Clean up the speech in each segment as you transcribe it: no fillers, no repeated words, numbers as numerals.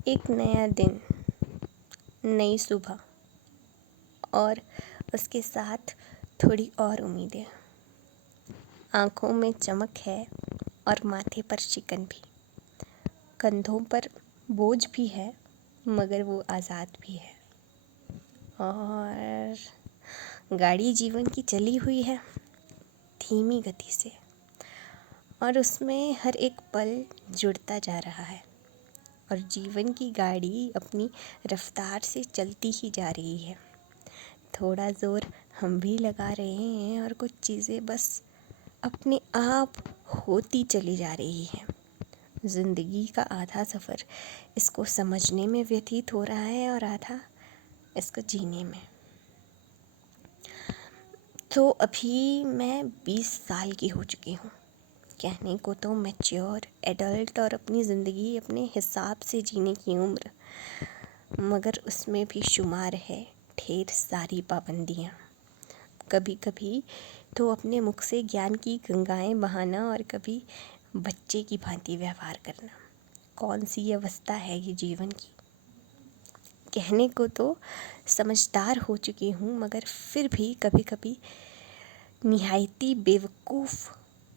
एक नया दिन, नई सुबह और उसके साथ थोड़ी और उम्मीदें। आँखों में चमक है और माथे पर शिकन भी। कंधों पर बोझ भी है मगर वो आज़ाद भी है। और गाड़ी जीवन की चली हुई है धीमी गति से और उसमें हर एक पल जुड़ता जा रहा है और जीवन की गाड़ी अपनी रफ्तार से चलती ही जा रही है। थोड़ा ज़ोर हम भी लगा रहे हैं और कुछ चीज़ें बस अपने आप होती चली जा रही हैं। ज़िंदगी का आधा सफ़र इसको समझने में व्यतीत हो रहा है और आधा इसको जीने में। तो अभी मैं 20 साल की हो चुकी हूँ। कहने को तो मैच्योर एडल्ट और अपनी ज़िंदगी अपने हिसाब से जीने की उम्र, मगर उसमें भी शुमार है ढेर सारी पाबंदियाँ। कभी कभी तो अपने मुख से ज्ञान की गंगाएं बहाना और कभी बच्चे की भांति व्यवहार करना। कौन सी अवस्था है ये जीवन की। कहने को तो समझदार हो चुकी हूँ मगर फिर भी कभी कभी निहायती बेवकूफ़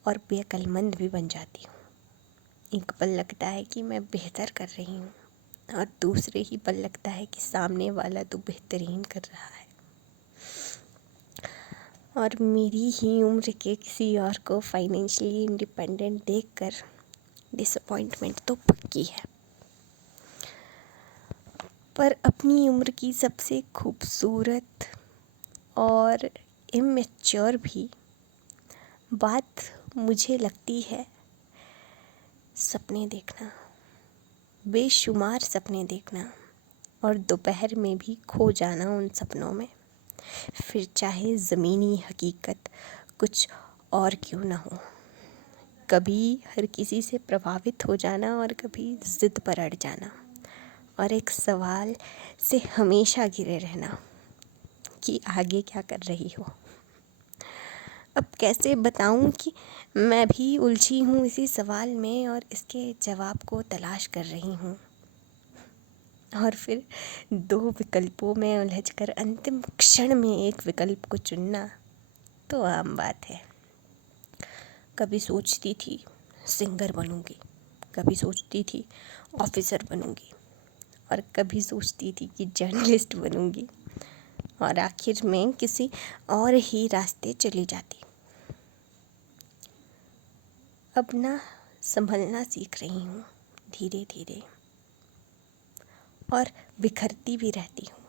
और बेअक्लमंद भी बन जाती हूँ। एक पल लगता है कि मैं बेहतर कर रही हूँ और दूसरे ही पल लगता है कि सामने वाला तो बेहतरीन कर रहा है। और मेरी ही उम्र के किसी और को फाइनेंशियली इंडिपेंडेंट देखकर डिसअपॉइंटमेंट तो पक्की है। पर अपनी उम्र की सबसे खूबसूरत और इमेच्योर भी बात मुझे लगती है सपने देखना, बेशुमार सपने देखना और दोपहर में भी खो जाना उन सपनों में। फिर चाहे ज़मीनी हकीकत कुछ और क्यों ना हो। कभी हर किसी से प्रभावित हो जाना और कभी ज़िद पर अड़ जाना और एक सवाल से हमेशा घिरे रहना कि आगे क्या कर रही हो। अब कैसे बताऊं कि मैं भी उलझी हूँ इसी सवाल में और इसके जवाब को तलाश कर रही हूँ। और फिर दो विकल्पों में उलझकर अंतिम क्षण में एक विकल्प को चुनना तो आम बात है। कभी सोचती थी सिंगर बनूंगी, कभी सोचती थी ऑफिसर बनूंगी और कभी सोचती थी कि जर्नलिस्ट बनूंगी और आखिर में किसी और ही रास्ते चली जाती। अब ना संभलना सीख रही हूँ धीरे धीरे और बिखरती भी रहती हूँ।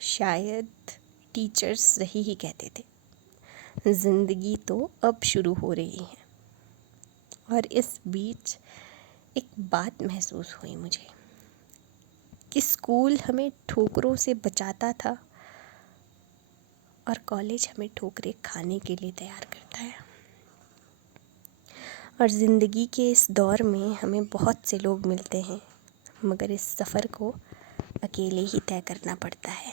शायद टीचर्स सही ही कहते थे, ज़िंदगी तो अब शुरू हो रही है। और इस बीच एक बात महसूस हुई मुझे कि स्कूल हमें ठोकरों से बचाता था और कॉलेज हमें ठोकरें खाने के लिए तैयार करता है। और ज़िंदगी के इस दौर में हमें बहुत से लोग मिलते हैं मगर इस सफ़र को अकेले ही तय करना पड़ता है।